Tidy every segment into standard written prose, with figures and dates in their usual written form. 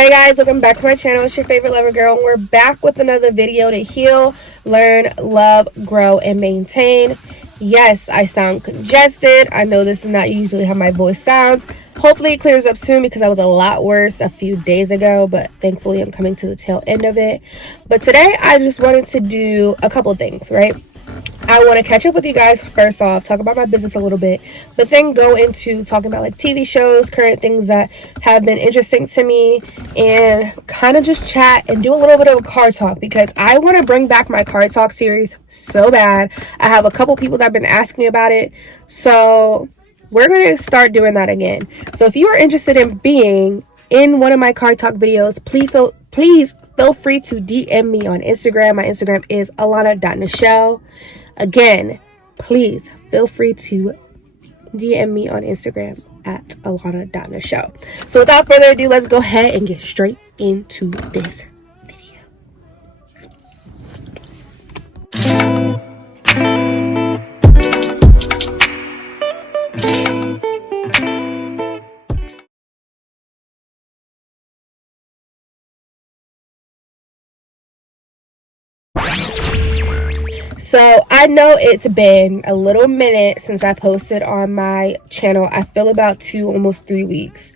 Hey guys, welcome back to my channel. It's your favorite lover girl, and we're back with another video to heal, learn, love, grow, and maintain. Yes, I sound congested. I know this is not usually how my voice sounds. Hopefully it clears up soon because I was a lot worse a few days ago, but thankfully I'm coming to the tail end of it. But today I just wanted to do a couple of things, right? I want to catch up with you guys first off, talk about my business a little bit, but then go into talking about like TV shows, current things that have been interesting to me, and kind of just chat and do a little bit of a card talk because I want to bring back my card talk series so bad. I have a couple people that have been asking me about it, so we're going to start doing that again. So if you are interested in being in one of my card talk videos, please feel free to DM me on Instagram. My Instagram is alana.nichelle. Again, please feel free to DM me on Instagram at alana.nichelle. So without further ado, let's go ahead and get straight into this video. So I know it's been a little minute since I posted on my channel. I feel about almost 3 weeks.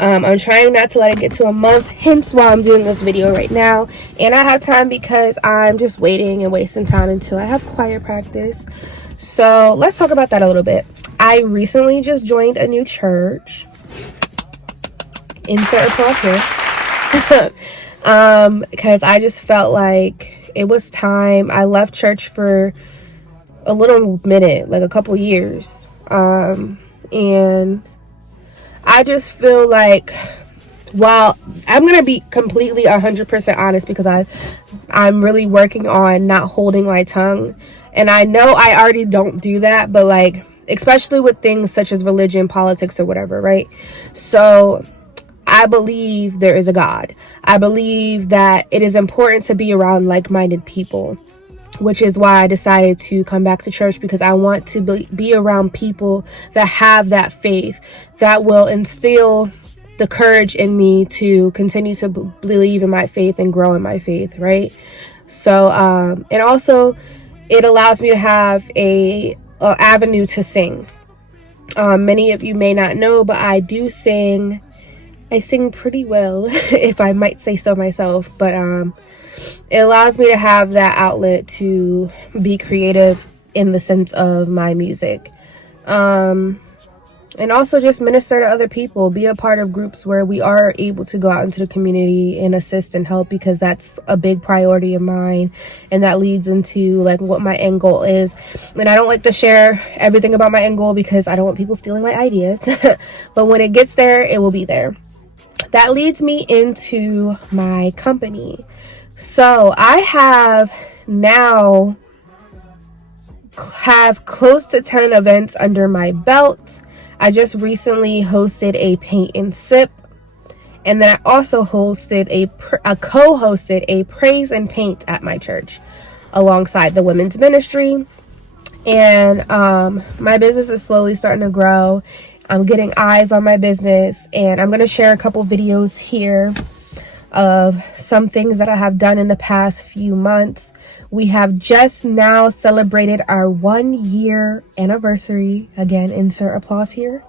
I'm trying not to let it get to a month, hence why I'm doing this video right now. And I have time because I'm just waiting and wasting time until I have choir practice. So let's talk about that a little bit. I recently just joined a new church. Insert applause here. Because I just felt like it was time. I left church for a little minute, like a couple years. And I just feel like, while I'm going to be completely 100% honest because I'm really working on not holding my tongue. And I know I already don't do that, but like, especially with things such as religion, politics, or whatever, right? So I believe there is a God. I believe that it is important to be around like-minded people, which is why I decided to come back to church, because I want to be around people that have that faith, that will instill the courage in me to continue to believe in my faith and grow in my faith, right? So, and also it allows me to have a avenue to sing. Many of you may not know, but I do sing. I sing pretty well, if I might say so myself, but it allows me to have that outlet to be creative in the sense of my music. And also just minister to other people, be a part of groups where we are able to go out into the community and assist and help, because that's a big priority of mine, and that leads into like what my end goal is. And I don't like to share everything about my end goal because I don't want people stealing my ideas, but when it gets there, it will be there. That leads me into my company. So I have now close to 10 events under my belt. I just recently hosted a paint and sip, and then I also co-hosted a praise and paint at my church alongside the women's ministry. And my business is slowly starting to grow. I'm getting eyes on my business, and I'm going to share a couple videos here of some things that I have done in the past few months. We have just now celebrated our 1-year anniversary. Again, insert applause here.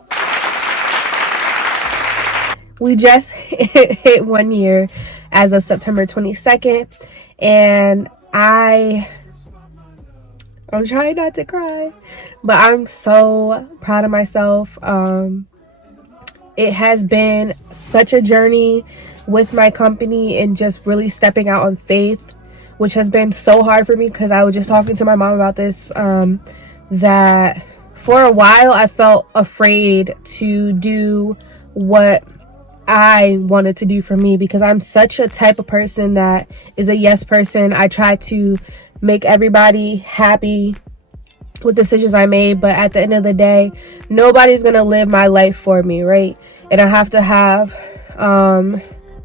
We just hit 1 year as of September 22nd, and I'm trying not to cry, but I'm so proud of myself. It has been such a journey with my company and just really stepping out on faith, which has been so hard for me, because I was just talking to my mom about this, that for a while I felt afraid to do what I wanted to do for me, because I'm such a type of person that is a yes person. I try to make everybody happy with decisions I made, but at the end of the day, nobody's gonna live my life for me, right? And I have to have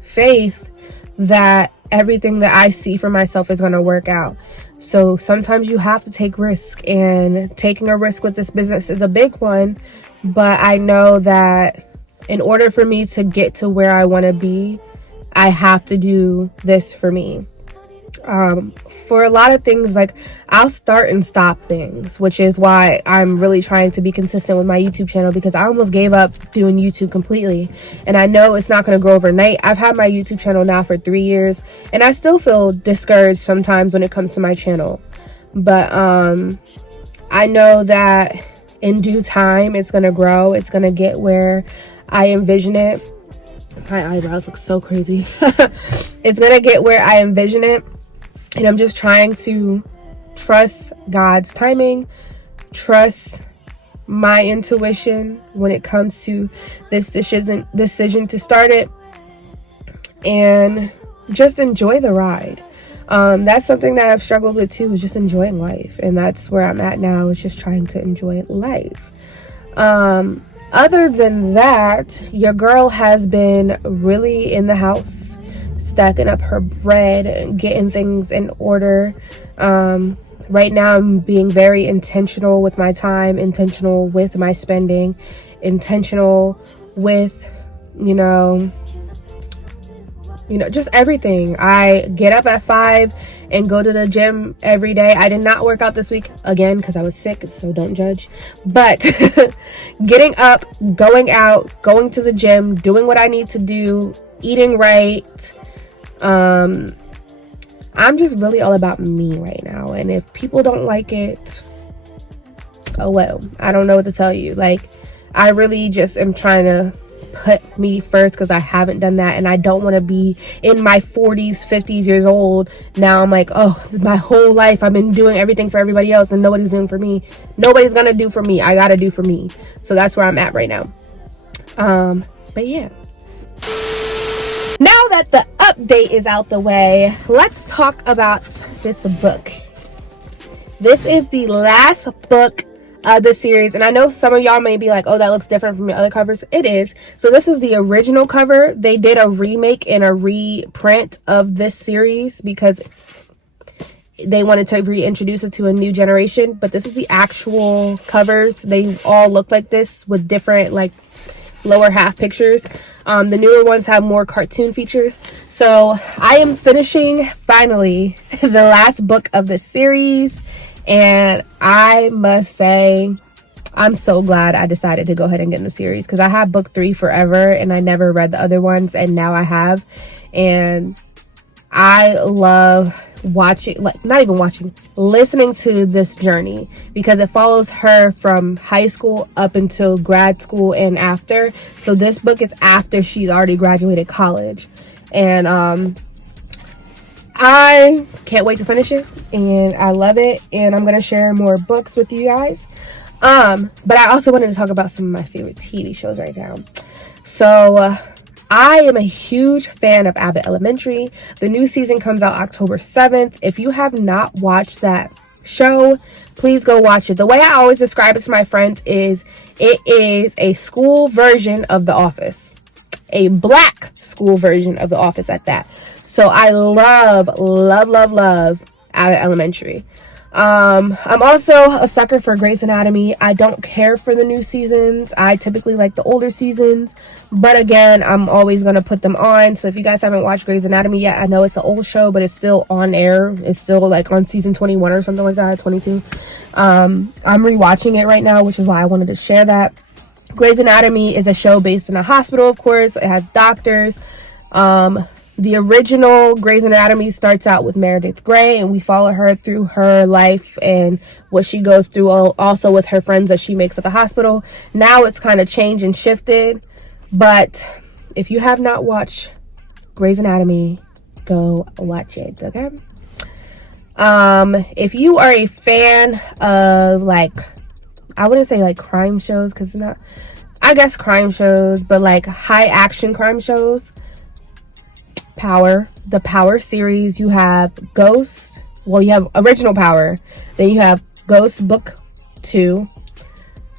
faith that everything that I see for myself is gonna work out. So sometimes you have to take risk, and taking a risk with this business is a big one, but I know that in order for me to get to where I want to be, I have to do this for me. For a lot of things, like, I'll start and stop things, which is why I'm really trying to be consistent with my YouTube channel, because I almost gave up doing YouTube completely, and I know it's not going to grow overnight. I've had my YouTube channel now for 3 years, and I still feel discouraged sometimes when it comes to my channel, but I know that in due time it's going to grow. It's going to get where I envision it. My eyebrows look so crazy. It's going to get where I envision it. And I'm just trying to trust God's timing, trust my intuition when it comes to this decision to start it, and just enjoy the ride. That's something that I've struggled with too, is just enjoying life. And that's where I'm at now, is just trying to enjoy life. Other than that, your girl has been really in the house, stacking up her bread and getting things in order. Right now I'm being very intentional with my time, intentional with my spending, intentional with, just everything. I get up at 5 and go to the gym every day. I did not work out this week again because I was sick, so don't judge. But getting up, going out, going to the gym, doing what I need to do, eating right. I'm just really all about me right now. And if people don't like it, oh well, I don't know what to tell you. Like, I really just am trying to put me first, because I haven't done that, and I don't want to be in my 40s, 50s years old. Now I'm like, oh, my whole life I've been doing everything for everybody else and nobody's doing for me. Nobody's gonna do for me. I gotta do for me. So that's where I'm at right now. But yeah. Now that the update is out the way, let's talk about this book. This is the last book of the series, and I know some of y'all may be like, oh, that looks different from your other covers. It is. So this is the original cover. They did a remake and a reprint of this series because they wanted to reintroduce it to a new generation, but this is the actual covers. They all look like this with different, like, lower half pictures. The newer ones have more cartoon features. So I am finishing, finally, the last book of the series, and I must say I'm so glad I decided to go ahead and get in the series, because I had book 3 forever and I never read the other ones, and now I have. And I love watching, like, not even watching, listening to this journey, because it follows her from high school up until grad school and after. So this book is after she's already graduated college, and I can't wait to finish it, and I love it, and I'm gonna share more books with you guys. But I also wanted to talk about some of my favorite TV shows right now. So I am a huge fan of Abbott Elementary. The new season comes out October 7th. If you have not watched that show, please go watch it. The way I always describe it to my friends is it is a school version of The Office. A black school version of The Office at that. So I love Abbott Elementary. I'm also a sucker for Grey's Anatomy. I don't care for the new seasons. I typically like the older seasons, but again, I'm always going to put them on. So if you guys haven't watched Grey's Anatomy yet, I know it's an old show, but it's still on air. It's still like on season 21 or something like that, 22. I'm rewatching it right now, which is why I wanted to share that. Grey's Anatomy is a show based in a hospital, of course. It has doctors. The original Grey's Anatomy starts out with Meredith Grey, and we follow her through her life and what she goes through, also with her friends that she makes at the hospital. Now it's kind of changed and shifted, but if you have not watched Grey's Anatomy, go watch it, okay? If you are a fan of, like, I wouldn't say like crime shows, because not, I guess crime shows, but like high action crime shows, the Power series. You have Ghost, well, you have original Power, then you have Ghost Book 2,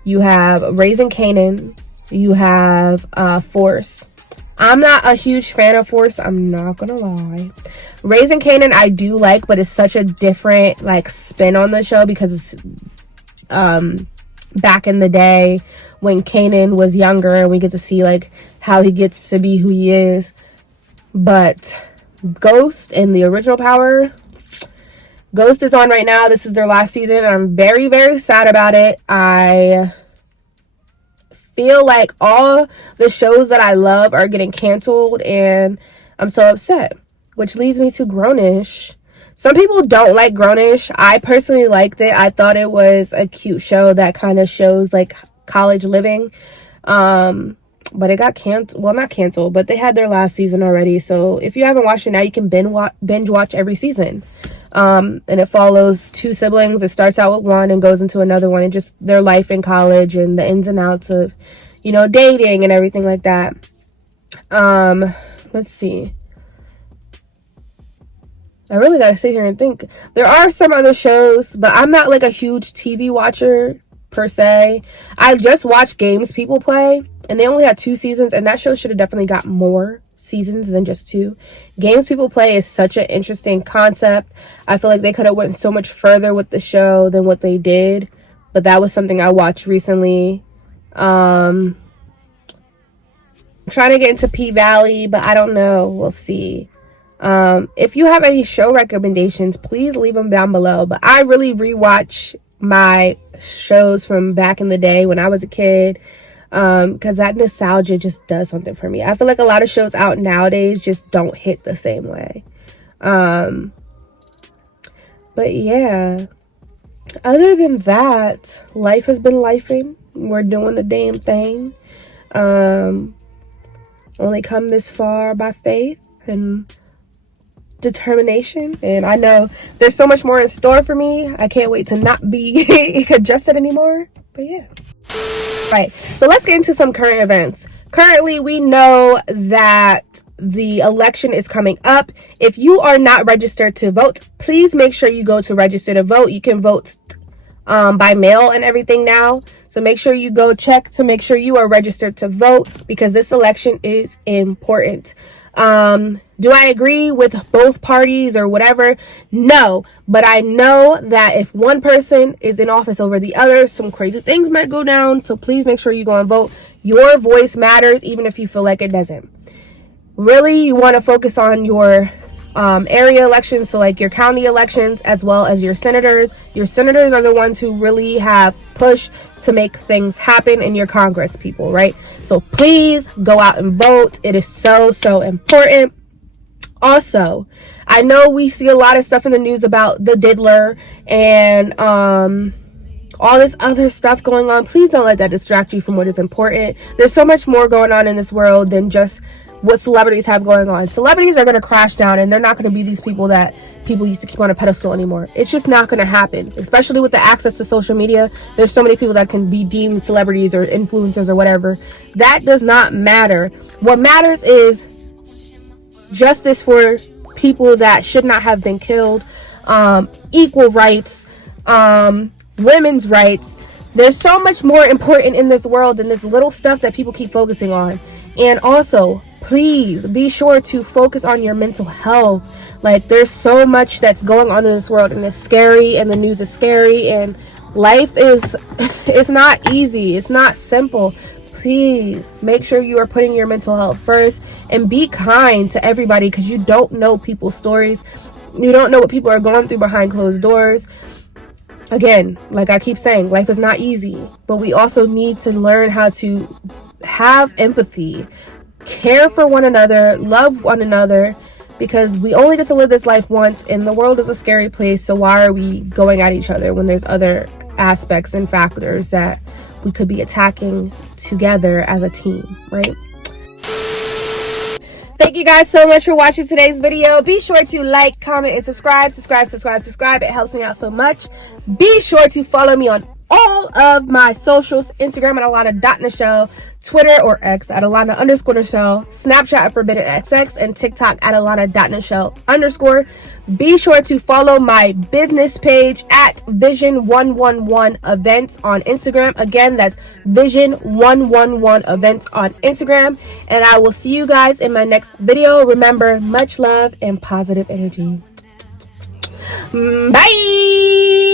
you have Raising Kanan, you have Force. I'm not a huge fan of Force, I'm not gonna lie. Raising Kanan I do like, but it's such a different like spin on the show, because it's back in the day when Kanan was younger, and we get to see like how he gets to be who he is. But Ghost and the original Power, Ghost is on right now. This is their last season. I'm very, very sad about it. I feel like all the shows that I love are getting canceled, and I'm so upset, which leads me to Grownish. Some people don't like Grownish. I personally liked it. I thought it was a cute show that kind of shows like college living. But it got canceled. Well, not canceled, but they had their last season already. So if you haven't watched it now, you can binge watch every season. And it follows two siblings. It starts out with one and goes into another one, and just their life in college and the ins and outs of, you know, dating and everything like that. Let's see. I really gotta sit here and think. There are some other shows, but I'm not like a huge TV watcher per se. I just watch games people play, and they only had 2 seasons, and that show should have definitely got more seasons than just 2. Games people play is such an interesting concept. I feel like they could have went so much further with the show than what they did, but that was something I watched recently. I'm trying to get into P-Valley, but I don't know. We'll see. If you have any show recommendations, please leave them down below. But I really rewatch my shows from back in the day when I was a kid, because that nostalgia just does something for me. I feel like a lot of shows out nowadays just don't hit the same way. But yeah, other than that, life has been lifing. We're doing the damn thing. Only come this far by faith and determination, and I know there's so much more in store for me. I can't wait to not be congested anymore. But yeah, right, so let's get into some current events. Currently, we know that the election is coming up. If you are not registered to vote, please make sure you go to register to vote. You can vote by mail and everything now, so make sure you go check to make sure you are registered to vote, because this election is important. Do I agree with both parties or whatever? No, but I know that if one person is in office over the other, some crazy things might go down. So please make sure you go and vote. Your voice matters, even if you feel like it doesn't. Really, you want to focus on your area elections, so like your county elections, as well as your senators. Your senators are the ones who really have pushed to make things happen in your Congress people, right? So please go out and vote. It is so, so important. Also, I know we see a lot of stuff in the news about the diddler and all this other stuff going on. Please don't let that distract you from what is important. There's so much more going on in this world than just what celebrities have going on. Celebrities are going to crash down, and they're not going to be these people that people used to keep on a pedestal anymore. It's just not going to happen, especially with the access to social media. There's so many people that can be deemed celebrities or influencers or whatever. That does not matter. What matters is justice for people that should not have been killed, equal rights, women's rights. There's so much more important in this world than this little stuff that people keep focusing on. And also, please be sure to focus on your mental health. Like, there's so much that's going on in this world, and it's scary, and the news is scary, and life is it's not easy, it's not simple. Please make sure you are putting your mental health first, and be kind to everybody, because you don't know people's stories. You don't know what people are going through behind closed doors. Again, like I keep saying, life is not easy, but we also need to learn how to have empathy, care for one another, love one another, because we only get to live this life once, and the world is a scary place. So why are we going at each other when there's other aspects and factors that we could be attacking together as a team, right? Thank you guys so much for watching today's video. Be sure to like, comment, and subscribe. It helps me out so much. Be sure to follow me on all of my socials: Instagram at Alana.Nichelle, Twitter or X at Alana_Nichelle, Snapchat at forbiddenxx, and TikTok at Alana.Nichelle_. Be sure to follow my business page at Vision111 Events on Instagram. Again, that's Vision111 Events on Instagram. And I will see you guys in my next video. Remember, much love and positive energy. Bye!